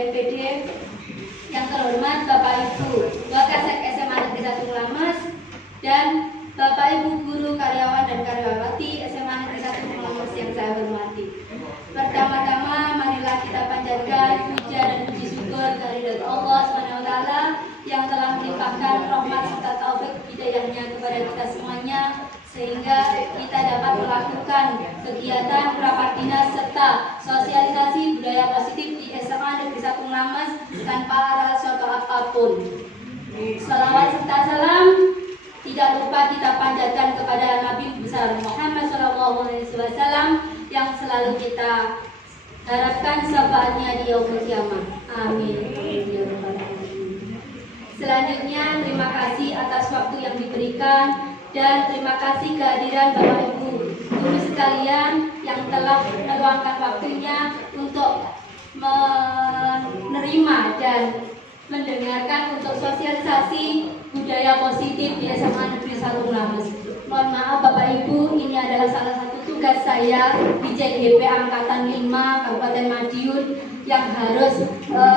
DPD yang terhormat Bapak Ibu Wakasek SMA Negeri 1 Mulamas dan Bapak Ibu guru karyawan dan karyawati SMA Negeri 1 Mulamas yang saya hormati. Pertama-tama marilah kita panjatkan puja dan puji syukur kehadirat Allah SWT yang telah melimpahkan rahmat serta taufik hidayahnya kepada kita semuanya, sehingga kita dapat melakukan kegiatan rapat dinas serta sosialisasi budaya positif di SMA Negeri 1 Mulamas tanpa arah suatu apapun. Salawat serta salam tidak lupa kita panjatkan kepada Nabi besar Muhammad SAW yang selalu kita harapkan syafaatnya di yaumul kiamah. Amin. Selanjutnya, terima kasih atas waktu yang diberikan dan terima kasih kehadiran Bapak Ibu guru sekalian yang telah meluangkan waktunya untuk menerima dan mendengarkan untuk sosialisasi budaya positif di SMA Negeri 1 Mulamas. Mohon maaf Bapak Ibu, ini adalah salah satu tugas saya di JGP Angkatan 5 Kabupaten Madiun yang harus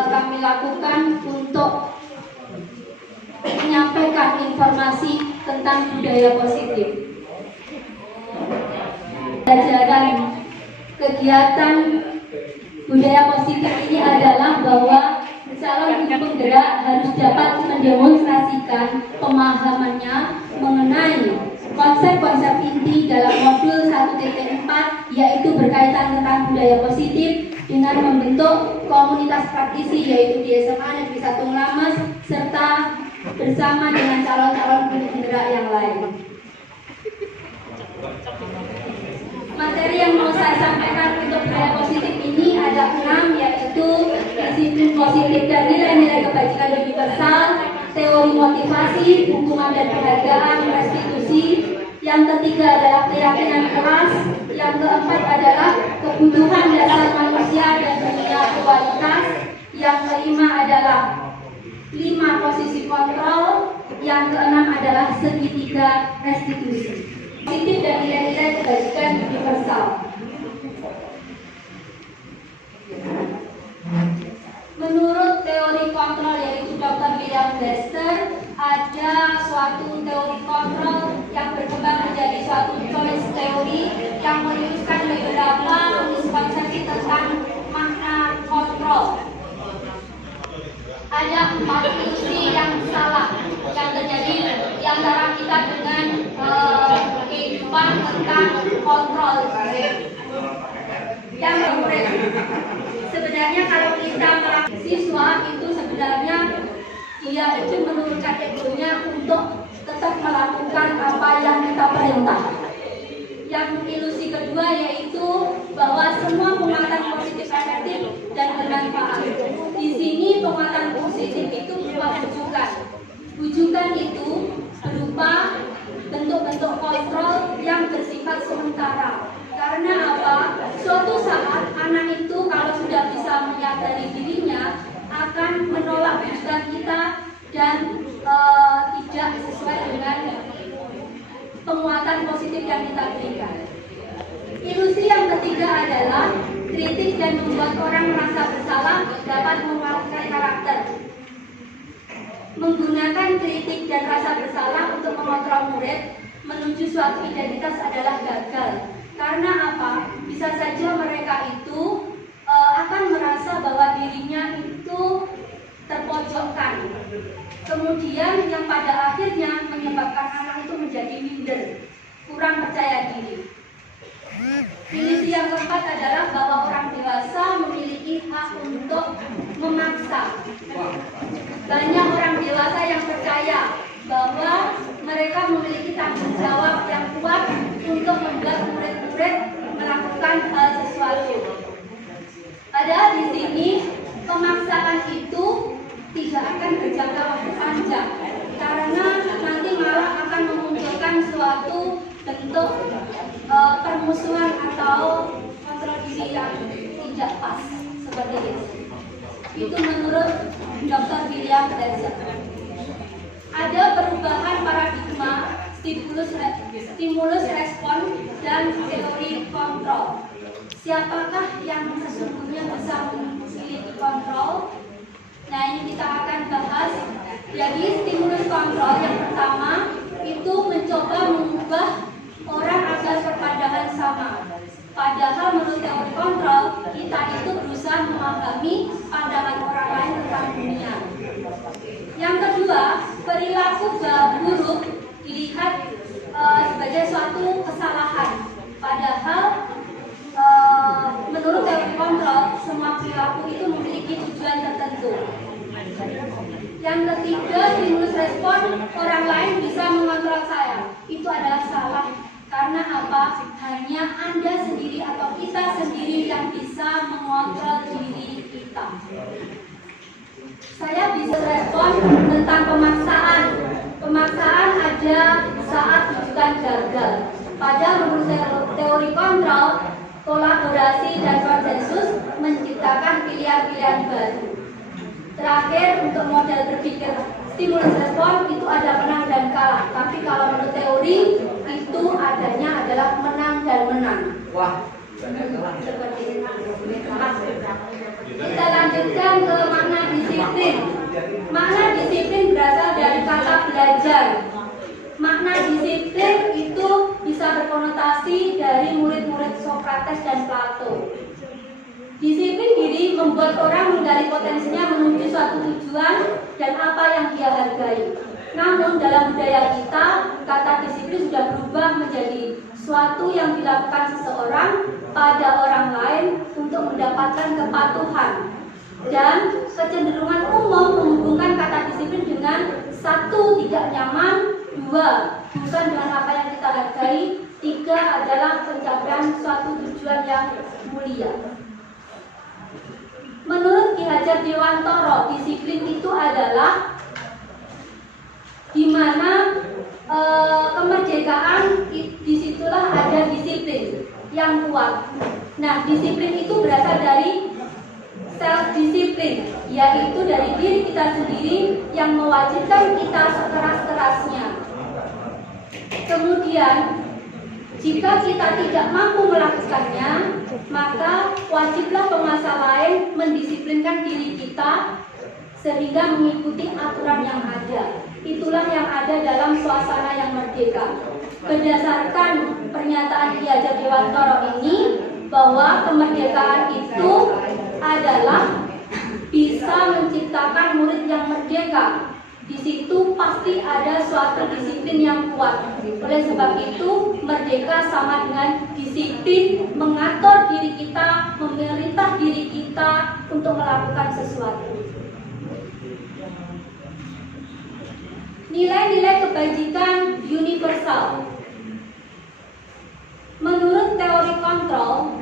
kami lakukan untuk menyampaikan informasi tentang budaya positif. Pelajaran kegiatan budaya positif ini adalah bahwa calon guru penggerak harus dapat mendemonstrasikan pemahamannya mengenai konsep-konsep inti dalam modul 1.4, yaitu berkaitan tentang budaya positif dengan membentuk komunitas praktisi yaitu di SMA Negeri 1 Mulamas serta bersama dengan calon-calon guru penggerak yang lain. Materi yang mau saya sampaikan untuk budaya positif ini ada 6, yaitu disiplin positif dan nilai-nilai kebajikan universal, teori motivasi, hukuman dan penghargaan, restitusi. Yang ketiga adalah keyakinan keras. Yang keempat adalah kebutuhan dasar manusia dan dunia kualitas. Yang kelima adalah 5 posisi kontrol. Yang keenam adalah segitiga restitusi. Positif dan nilai-nilai kebajikan universal. Menurut teori kontrol yaitu Dr. William Lester, ada suatu teori kontrol yang berkembang menjadi suatu choice teori yang merumuskan beberapa miskonsepsi tentang makna kontrol. Ada 4 ilusi yang salah yang terjadi di antara kita dengan kehidupan tentang kontrol. Yang sebenarnya kalau kita melakukan siswa itu sebenarnya dia itu menurunkan egonya untuk tetap melakukan apa yang kita perintah. Yang ilusi kedua yaitu bahwa semua penguatan positif efektif dan bermanfaat. Di sini penguatan positif itu berupa bujukan. Bujukan itu berupa bentuk-bentuk kontrol yang bersifat sementara. Karena apa? Suatu saat anak itu kalau sudah bisa menyadari dirinya akan menolak bujukan kita dan tidak sesuai dengan penguatan positif yang kita berikan. Ilusi yang ketiga adalah kritik dan membuat orang merasa bersalah dapat menguatkan karakter. Menggunakan kritik dan rasa bersalah untuk mengontrol murid menuju suatu identitas adalah gagal. Karena apa? Bisa saja mereka itu akan merasa bahwa dirinya itu terpojokkan. Kemudian yang pada akhirnya menyebabkan anak itu menjadi minder, kurang percaya diri. Ilusi yang keempat adalah bahwa orang dewasa memiliki hak untuk memaksa. Banyak orang dewasa yang percaya bahwa mereka memiliki tanggung jawab yang kuat untuk membuat murid-murid melakukan hal sesuatu. Padahal di sini pemaksaan itu tidak akan berjangka waktu panjang, karena nanti malah akan memunculkan suatu bentuk permusuhan atau kontrol diri yang tidak pas seperti itu. Itu menurut Dr. William Lester. Ada perubahan paradigma, stimulus respon dan teori kontrol. Siapakah yang sesungguhnya bisa memiliki kontrol. Nah, ini kita akan bahas. Jadi stimulus kontrol yang pertama itu mencoba mengubah orang agar berpandangan sama. Padahal menurut teori kontrol, kita itu berusaha memahami pandangan orang lain tentang dunia. Yang kedua, perilaku buruk dilihat sebagai suatu kesalahan. Padahal menurut teori kontrol, semua perilaku itu memiliki tujuan tertentu. Yang ketiga, stimulus respon orang lain bisa mengontrol saya. Itu adalah salah. Karena apa? Hanya Anda sendiri atau kita sendiri yang bisa mengontrol diri kita. Saya bisa respon tentang pemaksaan. Pemaksaan ada saat tujuan gagal. Padahal menurut teori kontrol, kolaborasi dan konsensus menciptakan pilihan-pilihan baru. Terakhir, untuk model berpikir stimulus respon itu ada menang dan kalah. Tapi kalau menurut teori itu adanya adalah menang dan menang. Wah, Seperti itu. Kita lanjutkan ke makna disiplin. Makna disiplin berasal dari kata belajar. Makna disiplin itu bisa berkonotasi dari murid-murid Sokrates dan Plato. Disiplin diri membuat orang menggali potensinya menuju suatu tujuan dan apa yang dia hargai. Namun dalam budaya kita, kata disiplin sudah berubah menjadi suatu yang dilakukan seseorang pada orang lain untuk mendapatkan kepatuhan. Dan kecenderungan umum menghubungkan kata disiplin dengan satu, tidak nyaman, dua, bukan dengan apa yang kita hargai, tiga adalah pencapaian suatu tujuan yang mulia. Menurut Ki Hajar Dewantara, disiplin itu adalah di mana kemerdekaan, disitulah ada disiplin yang kuat. Nah, disiplin itu berasal dari self-disiplin, yaitu dari diri kita sendiri yang mewajibkan kita sekeras-kerasnya. Kemudian, jika kita tidak mampu melakukannya, maka wajiblah penguasa lain mendisiplinkan diri kita sehingga mengikuti aturan yang ada. Itulah yang ada dalam suasana yang merdeka. Berdasarkan pernyataan Ki Hajar Dewantara ini, bahwa kemerdekaan itu adalah bisa menciptakan murid yang merdeka. Di situ pasti ada suatu disiplin yang kuat. Oleh sebab itu, merdeka sama dengan disiplin mengatur diri kita, memerintah diri kita untuk melakukan sesuatu. Nilai-nilai kebajikan universal. Menurut teori kontrol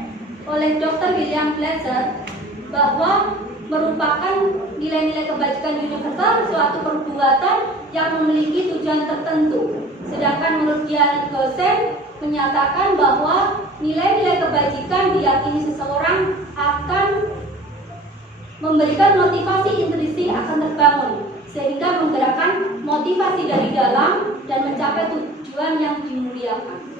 oleh Dr. William Glasser, bahwa merupakan nilai-nilai kebajikan universal suatu perbuatan yang memiliki tujuan tertentu. Sedangkan menurut Gian Gosen menyatakan bahwa nilai-nilai kebajikan diyakini seseorang akan memberikan motivasi intrinsik akan terbangun, sehingga menggerakkan motivasi dari dalam dan mencapai tujuan yang dimuliakan.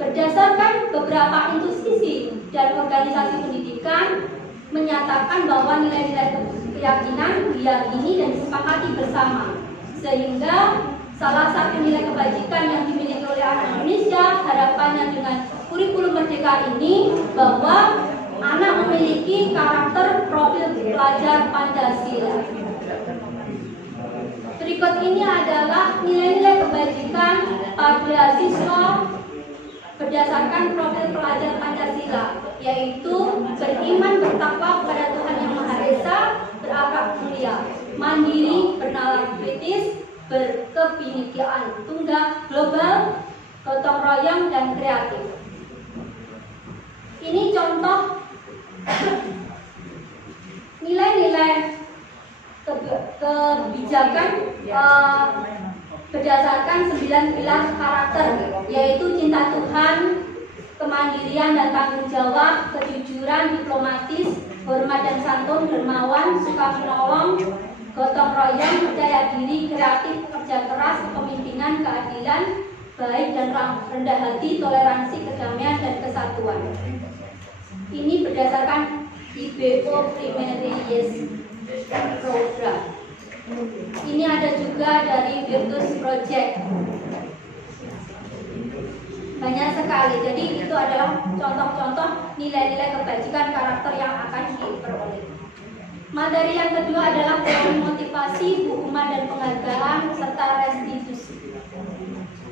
Berdasarkan beberapa institusi dan organisasi pendidikan menyatakan bahwa nilai-nilai keyakinan diyakini dan disepakati bersama, sehingga salah satu nilai kebajikan yang dimiliki oleh anak Indonesia harapannya dengan kurikulum merdeka ini bahwa anak memiliki karakter profil pelajar Pancasila. Berikut ini adalah nilai-nilai kebajikan pada siswa berdasarkan profil pelajar Pancasila, yaitu beriman bertakwa kepada Tuhan Yang Maha Esa, berakhlak mulia, mandiri, bernalar kritis, berkebinekaan tunggal, global, gotong royong, dan kreatif. Ini contoh nilai-nilai kebijakan berdasarkan 9 pilar karakter, yaitu cinta Tuhan, kemandirian dan tanggung jawab, kejujuran, diplomatis, hormat dan santun, dermawan, suka menolong, gotong royong, percaya diri, kreatif, kerja keras, kepemimpinan, keadilan, baik dan rendah hati, toleransi, kedamaian dan kesatuan. Ini berdasarkan IBO Primary Yes Program. Ini ada juga dari Virtus Project. Banyak sekali. Jadi itu adalah contoh-contoh nilai-nilai kebajikan karakter yang akan diperoleh. Materi yang kedua adalah teori motivasi, hukuman dan penghargaan serta restitusi.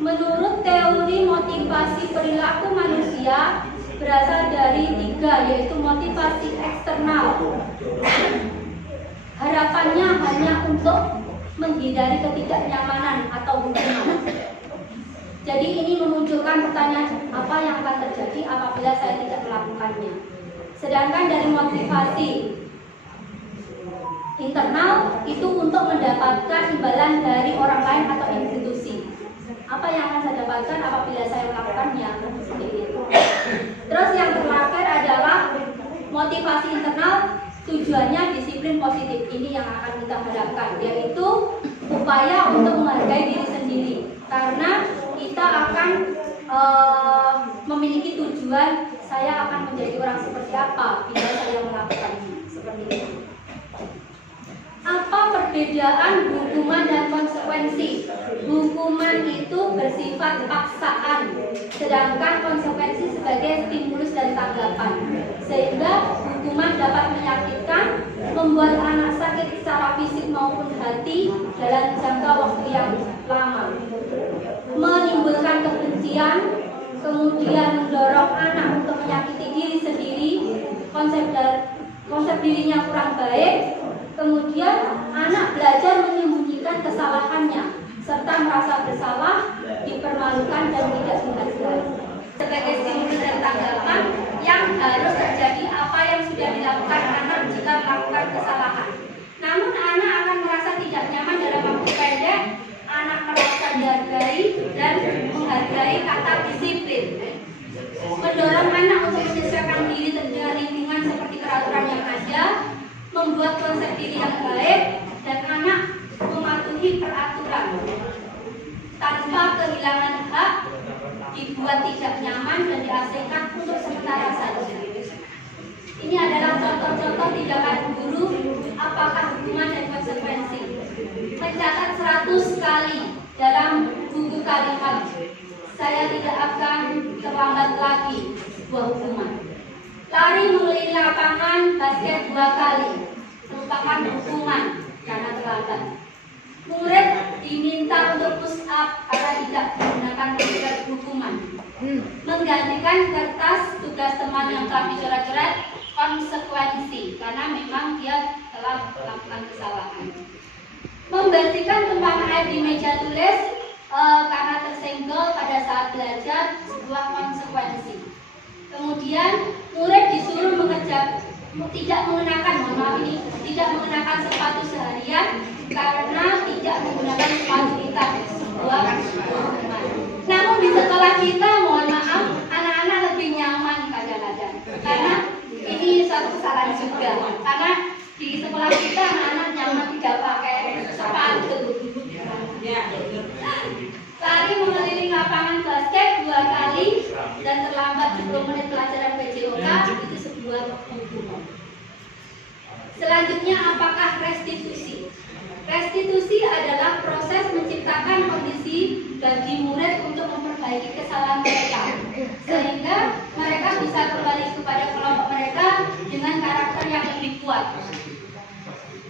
Menurut teori motivasi perilaku manusia berasal dari 3, yaitu motivasi eksternal. Harapannya hanya untuk menghindari ketidaknyamanan atau hukuman. Jadi ini memunculkan pertanyaan, apa yang akan terjadi apabila saya tidak melakukannya. Sedangkan dari motivasi internal itu untuk mendapatkan imbalan dari orang lain atau institusi. Apa yang akan saya dapatkan apabila saya melakukannya? Seperti itu. Terus yang terakhir adalah motivasi internal, tujuannya disiplin positif. Ini yang akan kita harapkan, yaitu upaya untuk menghargai diri sendiri. Karena kita akan memiliki tujuan, saya akan menjadi orang seperti apa bila saya melakukannya. Seperti itu. Apa perbedaan hukuman dan konsekuensi? Hukuman itu bersifat paksaan, sedangkan konsekuensi sebagai stimulus dan tanggapan. Sehingga hukuman dapat menyakitkan, membuat anak sakit secara fisik maupun hati dalam jangka waktu yang lama, menimbulkan kebencian, kemudian mendorong anak untuk menyakiti diri sendiri, konsep dirinya kurang baik. Kemudian anak belajar menyembunyikan kesalahannya serta merasa bersalah, dipermalukan dan tidak dihargai. Sebagai stimulus dan tanggapan yang harus terjadi apa yang sudah dilakukan anak jika melakukan kesalahan. Namun anak akan merasa tidak nyaman dalam waktu pendek, anak merasa dihargai dan menghargai kata disiplin. Mendorong anak untuk menyesuaikan diri dengan lingkungan seperti peraturan yang ada, membuat konsep diri yang baik, dan anak mematuhi peraturan tanpa kehilangan hak, dibuat tidak nyaman dan diasingkan untuk sementara saja. Ini adalah contoh-contoh tindakan guru, apakah hukuman dan konsekuensi. Mencatat 100 kali dalam buku kalimat, saya tidak akan terlambat lagi, sebuah hukuman. Lari mengelilingi lapangan basket 2 kali, merupakan hukuman karena terlambat. Murid diminta untuk push up karena tidak menggunakan tugas hukuman. Menggantikan kertas tugas teman yang telah dicoret-coret, konsekuensi karena memang dia telah melakukan kesalahan. Membersihkan tumpahan air di meja tulis karena tersenggol pada saat belajar, sebuah konsekuensi. Kemudian murid disuruh tidak mengenakan sepatu seharian karena tidak menggunakan sepatu hitam, sebuah hukuman. Namun di sekolah kita, mohon maaf, anak-anak lebih nyaman kadang-kadang karena ini suatu kesalahan juga. Karena di sekolah kita anak-anak nyaman tidak pakai sepatu. Lari mengelilingi lapangan basket 2 kali dan terlambat 10 menit pelajaran PJOK, itu sebuah hukuman. Selanjutnya, apakah restitusi? Restitusi adalah proses menciptakan kondisi bagi murid untuk memperbaiki kesalahan mereka, sehingga mereka bisa kembali kepada kelompok mereka dengan karakter yang lebih kuat.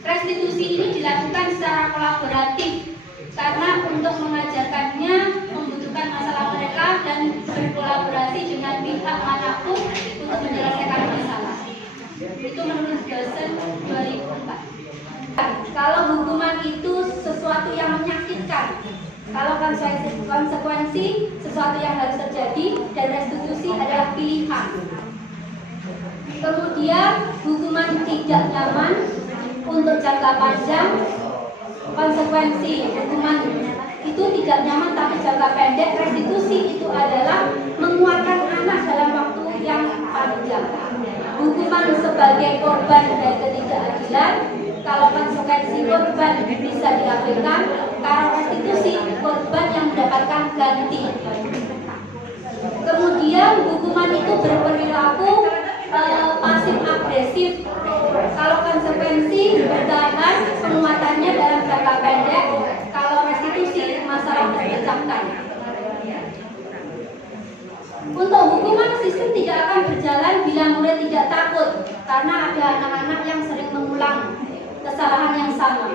Restitusi ini dilakukan secara kolaboratif karena untuk mengajarkannya membutuhkan masalah mereka dan berkolaborasi dengan pihak manapun untuk menyelesaikan masalah. Itu menurut dosen 2004. Kalau hukuman itu sesuatu yang menyakitkan, kalau konsekuensi sesuatu yang harus terjadi, dan restitusi adalah pilihan. Kemudian hukuman tidak nyaman untuk jangka panjang, konsekuensi hukuman itu tidak nyaman tapi jangka pendek. Restitusi itu adalah menguatkan anak dalam waktu yang panjang. Hukuman sebagai korban dari ketidakadilan, kalau konsekuensi korban bisa diabaikan. Kalau restitusi, korban yang mendapatkan ganti. Kemudian hukuman itu berperilaku pasif agresif. progresif. Kalau konsekuensi bertahan penguatannya dalam jangka pendek, kalau restitusi masalah terpecahkan. Untuk hukuman, sistem tidak akan berjalan bila murid tidak takut, karena ada anak-anak yang sering mengulang kesalahan yang sama.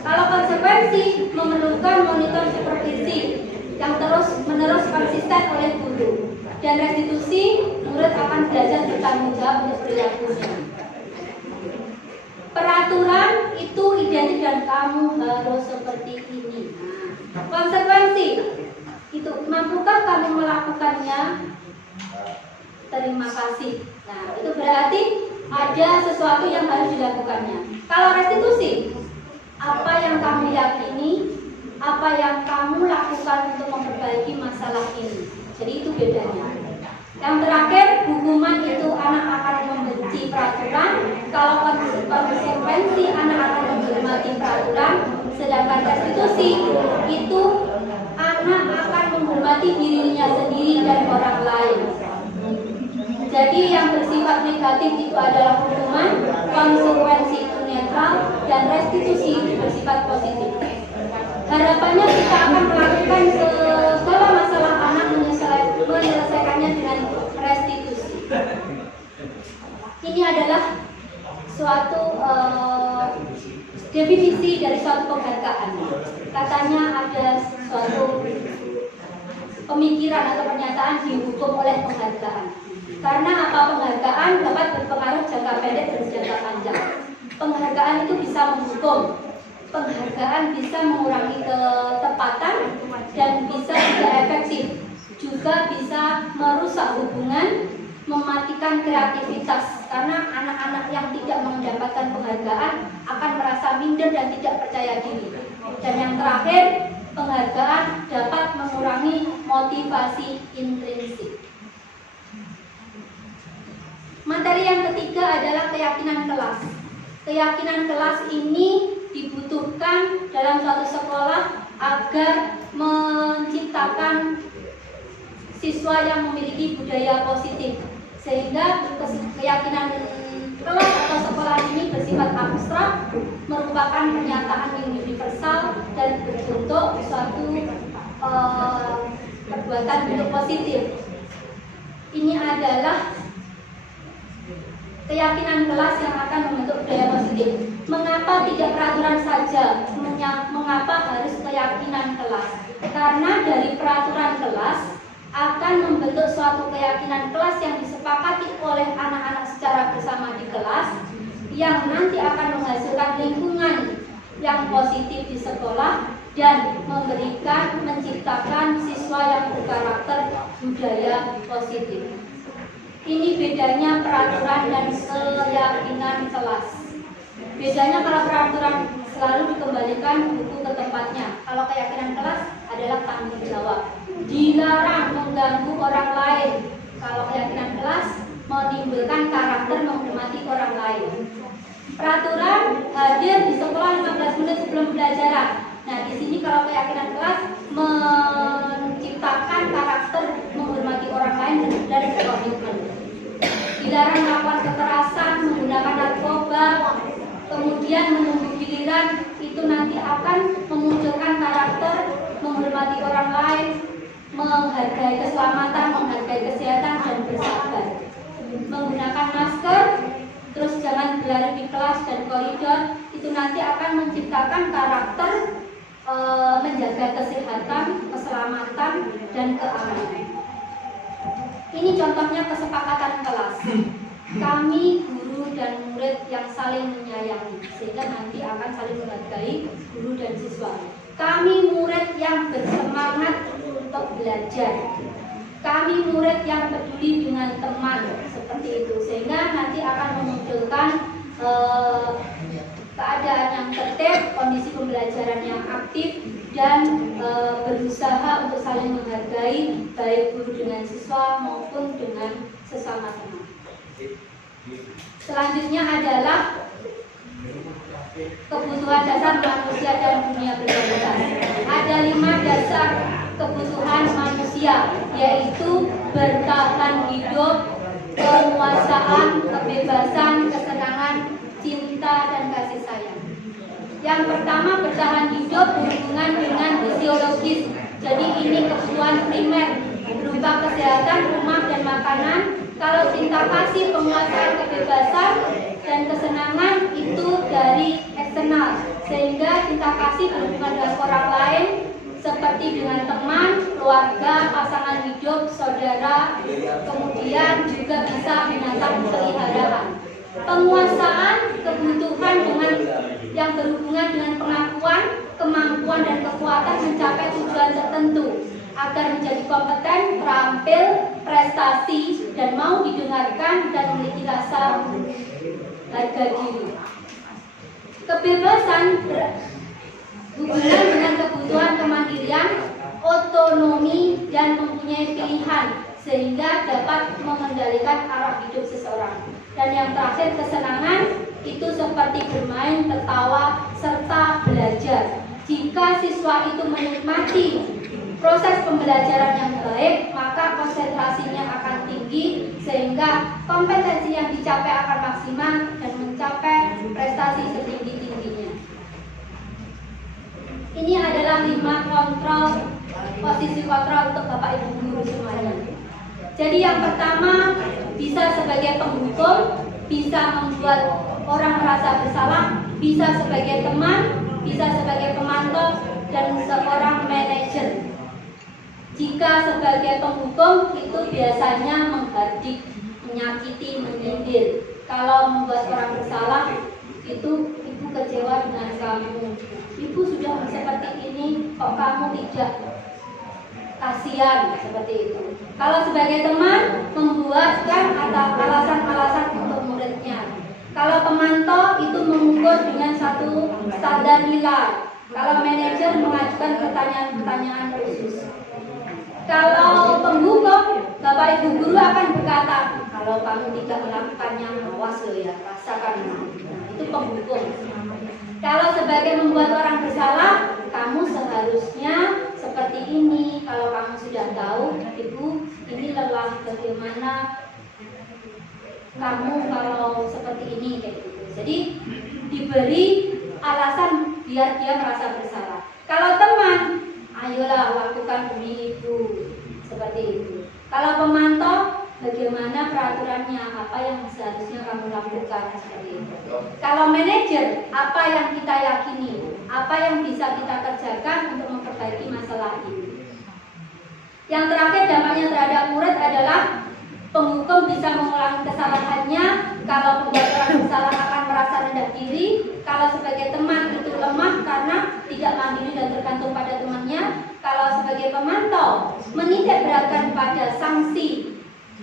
Kalau konsekuensi, memerlukan monitor supervisi yang terus-menerus konsisten oleh guru. Dan restitusi, murid akan belajar bertanggung jawab untuk perilakunya. Peraturan itu identik dan kamu harus seperti ini. Konsekuensi itu, mampukah kamu melakukannya? Terima kasih. Nah, itu berarti ada sesuatu yang harus dilakukannya. Kalau restitusi, apa yang kamu yakini, apa yang kamu lakukan untuk memperbaiki masalah ini. Jadi itu bedanya. Yang terakhir, hukuman itu anak akan membenci peraturan. Kalau konsekuensi, anak akan menghormati peraturan. Sedangkan restitusi itu anak akan menghormati dirinya sendiri dan orang lain. Jadi yang bersifat negatif itu adalah hukuman, konsekuensi itu netral, dan restitusi itu bersifat positif. Harapannya kita akan melakukan segala masalah anak menyelesaikannya dengan restitusi. Ini adalah suatu definisi dari suatu penghargaan. Katanya ada suatu pemikiran atau pernyataan dihukum oleh penghargaan. Karena apa? Penghargaan dapat berpengaruh jangka pendek dan jangka panjang. Penghargaan itu bisa menghukum. Penghargaan bisa mengurangi ketepatan dan bisa tidak efektif. Juga bisa merusak hubungan, mematikan kreativitas. Karena anak-anak yang tidak mendapatkan penghargaan akan merasa minder dan tidak percaya diri. Dan yang terakhir, penghargaan dapat mengurangi motivasi intrinsik. Materi yang ketiga adalah keyakinan kelas. Keyakinan kelas ini dibutuhkan dalam suatu sekolah agar menciptakan siswa yang memiliki budaya positif, sehingga keyakinan kelas atau sekolah ini bersifat abstrak, merupakan pernyataan yang universal dan berbentuk suatu perbuatan bentuk positif. Ini adalah keyakinan kelas yang akan membentuk budaya positif. Mengapa tidak peraturan saja? Mengapa harus keyakinan kelas? Karena dari peraturan kelas akan membentuk suatu keyakinan kelas yang disepakati oleh anak-anak secara bersama di kelas, yang nanti akan menghasilkan lingkungan yang positif di sekolah dan menciptakan siswa yang berkarakter budaya positif. Ini bedanya peraturan dan keyakinan kelas. Bedanya kalau peraturan selalu dikembalikan buku ke tempatnya. Kalau keyakinan kelas adalah tanggung jawab. Dilarang mengganggu orang lain. Kalau keyakinan kelas menimbulkan karakter menghormati orang lain. Peraturan hadir di sekolah 15 menit sebelum pembelajaran. Nah, di sini kalau keyakinan kelas menciptakan karakter menghormati orang lain dan berkomitmen. Dilarang melakukan kekerasan, menggunakan narkoba, kemudian menunggu giliran, itu nanti akan memunculkan karakter menghormati orang lain, menghargai keselamatan, menghargai kesehatan, dan bersabar. Menggunakan masker, terus jangan berlari di kelas dan koridor, itu nanti akan menciptakan karakter menjaga kesehatan, keselamatan, dan keamanan. Ini contohnya kesepakatan kelas. Kami guru dan murid yang saling menyayangi, sehingga nanti akan saling menghargai guru dan siswa. Kami murid yang bersemangat untuk belajar. Kami murid yang peduli dengan teman, seperti itu, sehingga nanti akan memunculkan keadaan yang tertib, kondisi pembelajaran yang aktif, dan berusaha untuk saling menghargai baik guru dengan siswa maupun dengan sesama teman. Selanjutnya adalah kebutuhan dasar manusia dan dunia berbangsa. Ada 5 dasar kebutuhan manusia, yaitu bertahan hidup, penguasaan, kebebasan, kesenangan, Yang pertama, bertahan hidup berhubungan dengan fisiologis. Jadi ini kebutuhan primer berupa kesehatan, rumah, dan makanan. Kalau cinta kasih, penguasaan kebebasan, dan kesenangan itu dari eksternal. Sehingga cinta kasih berhubungan dengan orang lain, seperti dengan teman, keluarga, pasangan hidup, saudara, kemudian juga bisa binatang peliharaan. Penguasaan kebutuhan dengan yang berhubungan dengan pengakuan, kemampuan, dan kekuatan mencapai tujuan tertentu agar menjadi kompeten, terampil, prestasi, dan mau didengarkan dan memiliki rasa harga diri. Kebebasan berhubungan dengan kebutuhan kemandirian, otonomi, dan mempunyai pilihan sehingga dapat mengendalikan arah hidup seseorang. Dan yang terakhir, kesenangan itu seperti bermain, tertawa, serta belajar. Jika siswa itu menikmati proses pembelajaran yang baik, maka konsentrasinya akan tinggi sehingga kompetensi yang dicapai akan maksimal dan mencapai prestasi setinggi-tingginya. Ini adalah 5 kontrol, posisi kontrol untuk Bapak Ibu guru semuanya. Jadi yang pertama, bisa sebagai penghukum, bisa membuat orang merasa bersalah, bisa sebagai teman, bisa sebagai pemantau, dan seorang manajer. Jika sebagai penghukum itu biasanya menghardik, menyakiti, menyindir. Kalau membuat orang bersalah itu ibu kecewa dengan kamu. Ibu sudah seperti ini, kok kamu tidak? Kasihan, seperti itu. Kalau sebagai teman, membuatkan alasan-alasan untuk muridnya. Kalau pemantau itu mengukur dengan satu standar nilai. Kalau manajer mengajukan pertanyaan-pertanyaan khusus. Kalau penghukum, Bapak Ibu guru akan berkata, kalau kamu tidak melakukannya, awas lo ya, rasakan. Itu penghukum. Kalau sebagai membuat orang bersalah, kamu seharusnya seperti ini. Kalau kamu sudah tahu, Ibu, ini lelah, bagaimana kamu kalau seperti ini, kayak gitu. Jadi diberi alasan biar dia merasa bersalah. Kalau teman, ayolah lakukan demi Ibu, seperti itu. Kalau pemantau, bagaimana peraturannya, apa yang seharusnya kamu lakukan, seperti itu. Kalau manajer, apa yang kita yakini, apa yang bisa kita kerjakan untuk memperbaiki masalah ini. Yang terakhir, dampaknya terhadap murid adalah penghukum bisa mengulangi kesalahannya. Kalau membuat orang bersalah akan merasa rendah diri. Kalau sebagai teman itu lemah karena tidak mandiri dan tergantung pada temannya. Kalau sebagai pemantau, menitik beratkan pada sanksi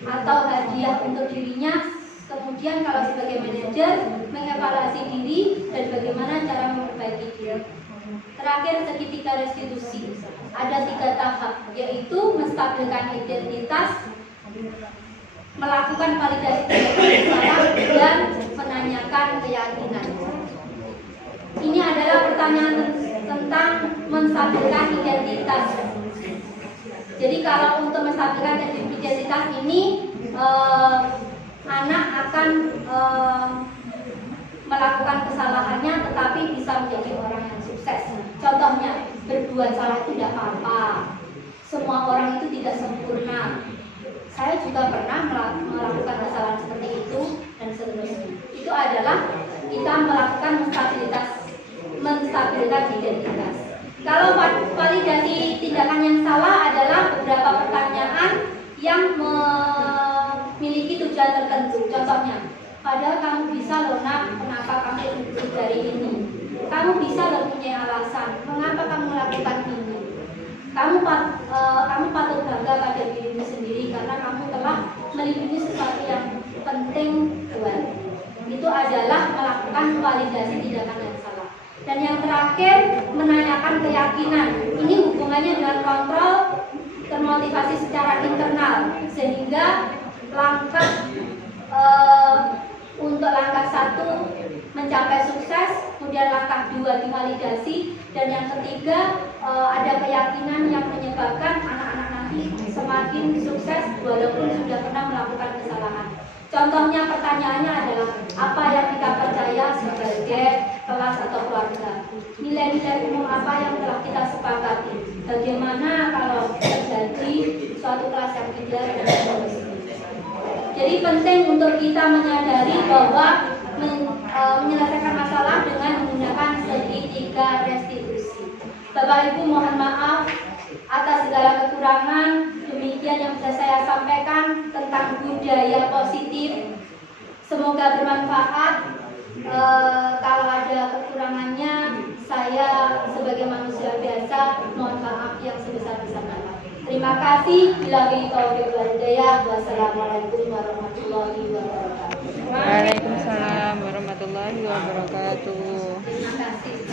atau hadiah untuk dirinya. Kemudian kalau sebagai manajer, mengevaluasi diri dan bagaimana cara memperbaiki diri. Terakhir, segitiga restitusi. Ada 3 tahap, yaitu menstabilkan identitas, melakukan validasi kesalahan, dan menanyakan keyakinan. Ini adalah pertanyaan tentang menstabilkan identitas. Jadi kalau untuk menstabilkan identitas ini, anak akan melakukan kesalahannya tetapi bisa menjadi orang yang sukses. Contohnya, berbuat salah tidak apa-apa. Semua orang itu tidak sempurna. Saya juga pernah melakukan kesalahan seperti itu dan seterusnya. Itu adalah kita melakukan menstabilkan identitas. Kalau validasi tindakan yang salah adalah beberapa pertanyaan yang memiliki tujuan tertentu. Contohnya, padahal kamu bisa loh nak, kenapa kamu luput dari ini? Kamu bisa loh punya alasan, mengapa kamu melakukan ini? Kamu patut bangga pada dirimu sendiri karena kamu telah melindungi sesuatu yang penting buat. Itu adalah melakukan validasi tindakan yang salah. Dan yang terakhir, menanyakan keyakinan. Ini hubungannya dengan kontrol termotivasi secara internal, sehingga untuk langkah 1 mencapai sukses, kemudian langkah 2 divalidasi, dan yang ketiga ada keyakinan yang menyebabkan anak-anak nanti semakin sukses walaupun sudah pernah melakukan kesalahan. Contohnya pertanyaannya adalah apa yang kita percaya sebagai kelas atau keluarga. kita sepakati. Bagaimana kalau terjadi suatu kelas yang tidak dan seterusnya. Jadi penting untuk kita menyadari bahwa menyelesaikan masalah dengan menggunakan segitiga restitusi. Bapak Ibu mohon maaf atas segala kekurangan. Demikian yang bisa saya sampaikan tentang budaya positif. Semoga bermanfaat. Kalau ada kekurangannya, saya sebagai manusia biasa mohon maaf yang sebesar-besarnya. Terima kasih. Billahi taufiq wal hidayah. Wassalamualaikum warahmatullahi wabarakatuh. Waalaikumsalam warahmatullahi wabarakatuh. Terima kasih.